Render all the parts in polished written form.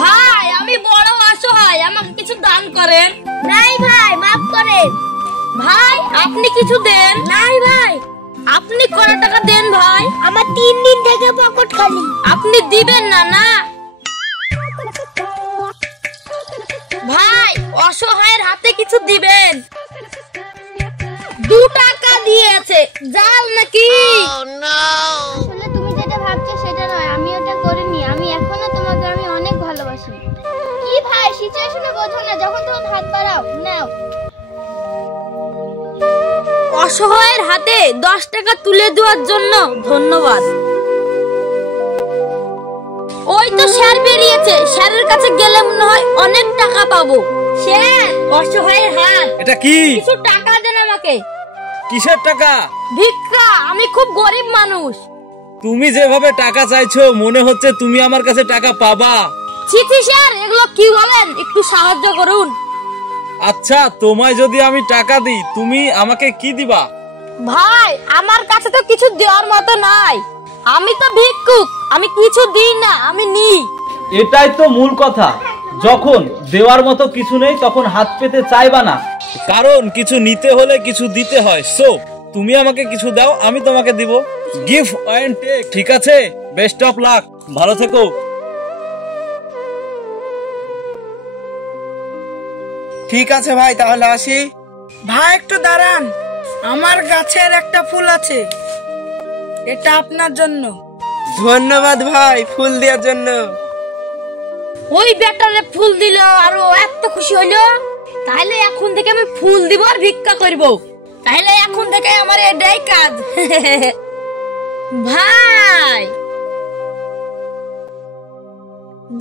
ভাই আমি বড় অসহায়, আমাকে কিছু দান করেন। নাই ভাই, মাফ করেন। ভাই আপনি কিছু দেন। নাই ভাই। আপনি কত টাকা দেন ভাই? আমার 3 দিন থেকে পকেট খালি। আপনি দিবেন না? না ভাই, অসহায়ের হাতে কিছু দিবেন। 2 টাকা দিয়েছে, জাল নাকি? আসলে তুমি যেটা ভাবছো সেটা নয়, আমি ওটা করিনি। আমি এখনো তোমাকে অনেক ভালোবাসি। কি ভাই, সিচুয়েশনে বোঝো না, যখন তখন হাত বাড়াও। নাও। অসহায়ের হাতে 10 টাকা তুলে দেওয়ার জন্য ধন্যবাদ। ওই তো স্যার বেরিয়েছে, স্যারের কাছে গেলে মনে হয় অনেক টাকা পাবো। স্যার, অসহায়ের হাত। এটা কি? কিছু টাকা দেন আমাকে। কিসের টাকা? ভিক্ষা, আমি খুব গরিব মানুষ। তুমি যেভাবে টাকা চাইছো মনে হচ্ছে তুমি আমার কাছে টাকা পাবা। ছি ছি স্যার, এগুলো কি বলেন? একটু সাহায্য করুন। আচ্ছা, তোমায় যদি আমি টাকা দিই তুমি আমাকে কি দিবা? ভাই আমার কাছে তো কিছু দেওয়ার মতো নাই, আমি তো ভিক্ষুক, আমি কিছু দিই না, আমি নিই। এটাই তো মূল কথা, যখন দেওয়ার মতো কিছু নেই তখন হাত পেতে চাইবা না, কারণ কিছু নিতে হলে কিছু দিতে হয়। সো তুমি আমাকে কিছু দাও, আমি তোমাকে দিব। গিভ এন্ড টেক, ঠিক আছে? বেস্ট অফ লাক, ভালো থেকো। ঠিক আছে ভাই, তাহলে আসি। ভাই একটু দাঁড়ান, আমার গাছের একটা ফুল আছে, এটা আপনার জন্য। ধন্যবাদ ভাই ফুল দেওয়ার জন্য। ওই বেটারে ফুল দিল আর ও এত খুশি হইলো, তাহলে এখন থেকে আমি ফুল দিব আর ভিক্ষা করব। তাহলে এখন থেকে আমার এটাই কাজ। ভাই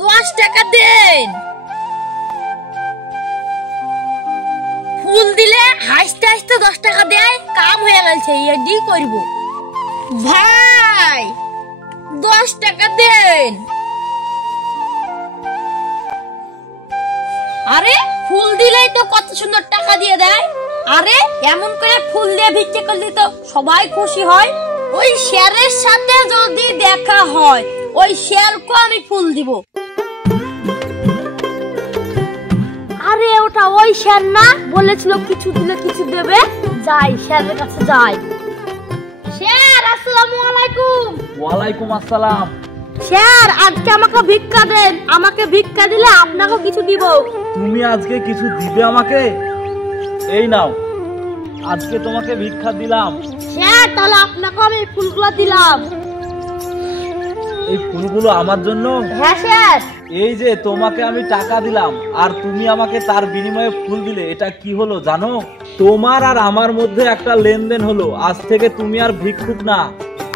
10 টাকা দেন। ফুল দিলে হাসতে হাসতে 10 টাকা দেয়, কাম হয়ে গেছে, এডি করব। ভাই 10 টাকা দেন। আরে ফুল দিলেই তো কত সুন্দর টাকা দিয়ে দেয়। আরে এমন করে ফুল দিয়ে ভিক্ষা করলে তো সবাই খুশি হয়। ওই শেয়ারের সাথে যদি দেখা হয়, ওই শেয়ারকে আমি ফুল দিব। আরে ওটা ওই শেয়ার না, বলেছিল কিছু দিলে কিছু দেবে। যাই শেয়ারের কাছে যাই। শেয়ার, আসসালামু আলাইকুম। ওয়ালাইকুম আসসালাম। স্যার আজকে আমাকে ভিক্ষা দেন, আমাকে ভিক্ষা দিলে আপনাকেও কিছু দিব। তুমি আজকে কিছু দিবে আমাকে? এই নাও, আজকে তোমাকে ভিক্ষা দিলাম। স্যার তাহলে আপনাকে আমি ফুলগুলো দিলাম। এই ফুলগুলো আমার জন্য? হ্যাঁ স্যার। এই যে তোমাকে আমি টাকা দিলাম আর তুমি আমাকে তার বিনিময়ে ফুল দিলে, এটা কি হলো জানো? তোমার আর আমার মধ্যে একটা লেনদেন হলো। আজ থেকে তুমি আর ভিক্ষুক না,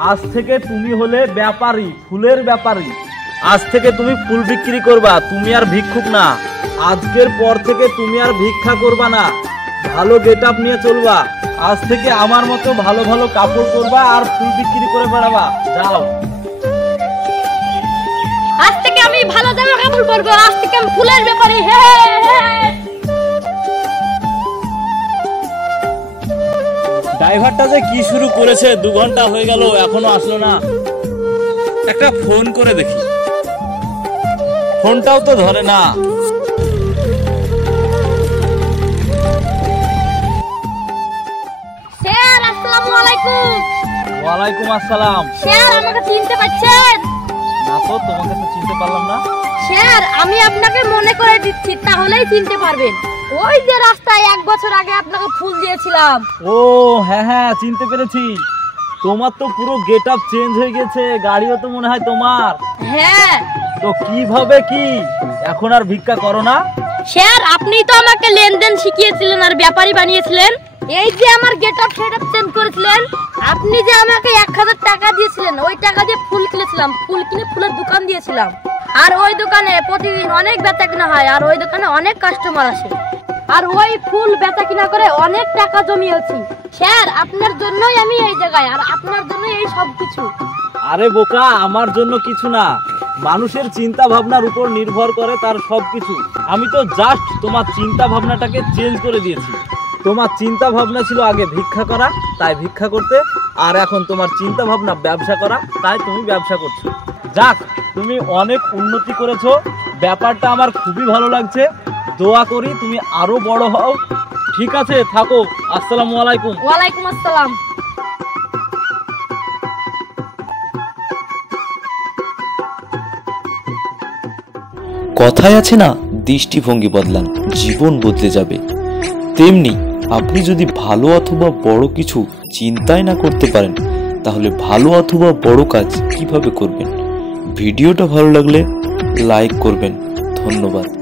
আজ থেকে তুমি হলে ব্যাপারী, ফুলের ব্যাপারী। আজ থেকে তুমি ফুল বিক্রি করবা, তুমি আর ভিক্ষুক না। আজকের পর থেকে তুমি আর ভিক্ষা করবা না, ভালো গেটআপ নিয়ে চলবা। আজ থেকে আমার মতো ভালো ভালো কাপড় পরবা আর ফুল বিক্রি করে বেড়াবা। যাও। আজ থেকে আমি ভালো জামা কাপড় পরবো, আজ থেকে আমি ফুলের ব্যাপারী। হে হে। ড্রাইভারটা যে কি শুরু করেছে, 2 ঘন্টা হয়ে গেল এখনো আসলো না। একটা ফোন করে দেখি, ফোনটাও তো ধরে না। স্যার আসসালামু আলাইকুম। ওয়ালাইকুম আসসালাম। স্যার আমাকে চিনতে পারছেন? না তো, তোমাকে তো চিনতে পারলাম না। স্যার আমি আপনাকে মনে করে দিচ্ছি, তাহলেই চিনতে পারবেন। ওই যে রাস্তায় 1 বছর আগে আপনাকে ফুল দিয়েছিলাম। ও হ্যাঁ হ্যাঁ, চিনতে পেরেছি। তোমার তো পুরো গেটআপ চেঞ্জ হয়ে গেছে, গাড়িও তো মনে হয় তোমার। হ্যাঁ। তো কিভাবে কি এখন আর ভিক্ষা করো না? স্যার আপনি তো আমাকে লেনদেন শিখিয়েছিলেন আর ব্যাপারী বানিয়েছিলেন। এই যে আমার গেটআপ সেটআপ চেঞ্জ করেছিলেন, আপনি যে আমাকে 1000 টাকা দিয়েছিলেন, ওই টাকা দিয়ে ফুল কিনেছিলাম, ফুল কিনে ফুলের দোকান দিয়েছিলাম। আর ওই দোকানে প্রতিদিন অনেক বেচা কিনা হয়, আর ওই দোকানে অনেক কাস্টমার আসে, আর ওই ফুল বেচা কিনা করে অনেক টাকা জমিয়েছি। স্যার আপনার জন্যই আমি এই জায়গায়, আর আপনার জন্যই এই সব কিছু। আরে বোকা, আমার জন্য কিছু না, মানুষের চিন্তা ভাবনার উপর নির্ভর করে তার সবকিছু। আমি তো জাস্ট তোমার চিন্তা ভাবনাটাকে চেঞ্জ করে দিয়েছি। তোমার চিন্তা ভাবনা ছিল আগে ভিক্ষা করা, তাই ভিক্ষা করতে, আর এখন তোমার চিন্তা ভাবনা ব্যবসা করা, তাই তুমি ব্যবসা করছো। যাক, তুমি অনেক উন্নতি করেছো, ব্যাপারটা আমার খুবই ভালো লাগছে। দোয়া করি তুমি আরো বড় হও। ঠিক আছে, থাকো। আসসালামু আলাইকুম। ওয়ালাইকুম আসসালাম। কথায় আছে না, দৃষ্টিভঙ্গি বদলান, জীবন বদলে যাবে। তেমনি আপনি যদি ভালো অথবা বড় কিছু চিন্তাই না করতে পারেন, তাহলে ভালো অথবা বড় কাজ কিভাবে করবেন? ভিডিওটা ভালো লাগলে লাইক করবেন। ধন্যবাদ।